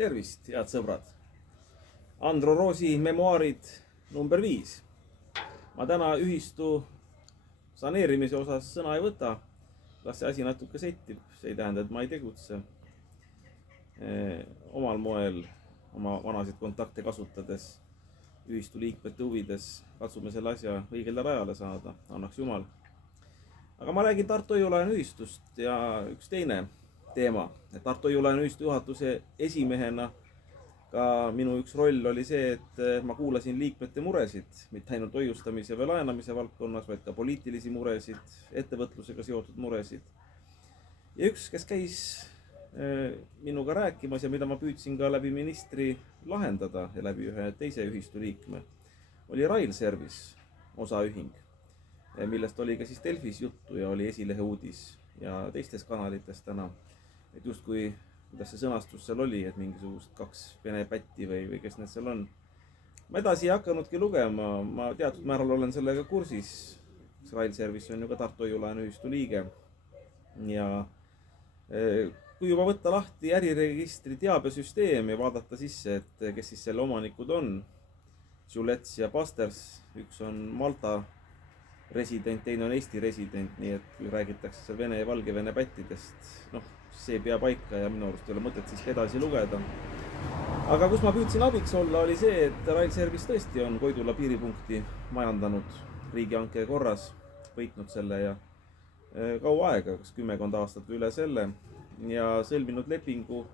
Tervist, head sõbrad! Andro Roosi memuaarid number 5. Ma täna ühistu saneerimise osas sõna ei võta. Las see asi natuke settib. See ei tähenda, et ma ei tegutse. Omal moel, oma vanasid kontakte kasutades, ühistu liikmete huvides katsume selle asja õigele rajale saada. Annaks Jumal. Aga ma räägin Tartu Hoiu-laenu ühistust ja üks teine teema. Tartu Hoiu-laenu ühistu juhatuse esimehena ka minu üks roll oli see, et ma kuulasin liikmete muresid, mitte ainult hoiustamise või laenamise valdkonnas, vaid ka poliitilisi muresid, ettevõtlusega seotud muresid. Ja üks, kes käis minuga rääkimas ja mida ma püüdsin ka läbi ministri lahendada ja läbi ühe teise ühistu liikme, oli Rail Service osaühing, millest oli ka siis Delfis juttu ja oli Esilehe uudis ja teistes kanalites täna. Et justkui, kuidas see sõnastus seal oli, et mingisugust 2 vene pätti või kes need seal on. Ma edasi ei hakanudki lugema, ma teatud määral olen sellega kursis. Rail Service on ju ka Tartu Hoiu-laenu ühistu liige. Ja kui juba võtta lahti äriregistri teabesüsteem ja vaadata sisse, et kes siis selle omanikud on, Julets ja Pasters, üks on Malta resident, teine on Eesti resident, nii et kui räägitakse seal Vene ja Valgevene pättidest, see ei pea paika ja minu arust ei ole mõtet siis edasi lugeda. Aga kus ma püüdsin abiks olla, oli see, et Rail Service tõesti on Koidula piiripunkti majandanud riigihanke korras, võitnud selle ja kaua aega, kas 10 aastat või üle selle, ja sõlminud lepingu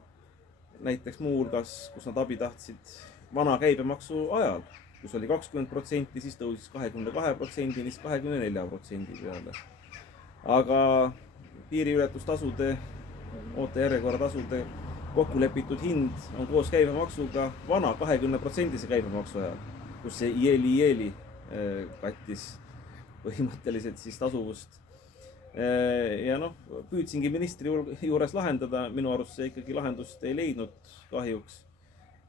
näiteks muu hulgas, kus nad abi tahtsid vana käibemaksu ajal, kus oli 20%, siis tõusis 22%, siis 24% peale. Aga piiriületustasude, ootejärjekorratasude kokkulepitud hind on koos käibemaksuga vana 20% käibemaksu ajal, kus see ieli kattis põhimõtteliselt siis tasuvust. Ja püüdsingi ministri juures lahendada, minu arust see ikkagi lahendust ei leidnud kahjuks.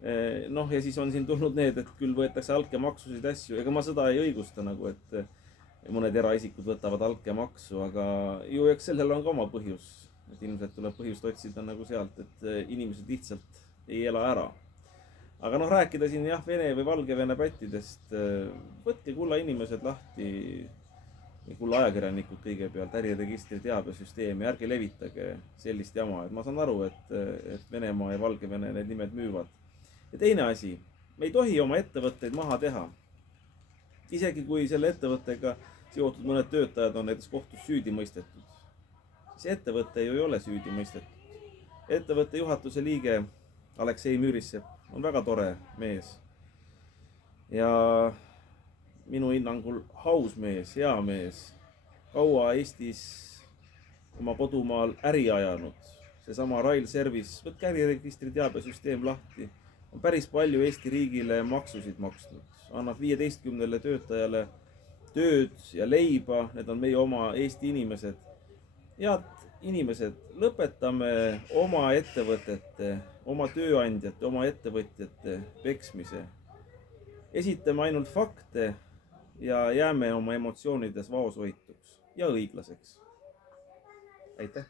Ja siis on siin tulnud need, et küll võetakse altkäemaksusid asju, ega ma seda ei õigusta nagu, et mõned eraisikud võtavad altkäemaksu, aga ju eks sellel on ka oma põhjus. Et ilmselt tuleb põhjust otsida nagu sealt, et inimesed lihtsalt ei ela ära. Aga rääkida siin Vene või Valgevene pättidest, võtke kulla inimesed lahti, kulla ajakirjanikud kõigepealt, äriregistri teabesüsteemi, ärge levitage sellist jama. Et ma saan aru, et Venemaa ja Valgevene need nimed müüvad. Ja teine asi, me ei tohi oma ettevõtteid maha teha. Isegi kui selle ettevõttega seotud mõned töötajad on näiteks kohtus süüdi mõistetud. See ettevõte ju ei ole süüdi mõistetud. Ettevõtte juhatuse liige Aleksei Mürissepp on väga tore mees. Ja minu hinnangul haus mees, hea mees, kaua Eestis oma kodumaal äri ajanud. Seesama Rail Service, võtke äriregistri teabesüsteem lahti. On päris palju Eesti riigile maksusid maksnud. Annab 15 töötajale tööd ja leiba, need on meie oma Eesti inimesed. Head inimesed, lõpetame oma ettevõtete, oma tööandjate, oma ettevõtjate peksmise. Esitame ainult fakte ja jääme oma emotsioonides vaoshoituks ja õiglaseks. Aitäh!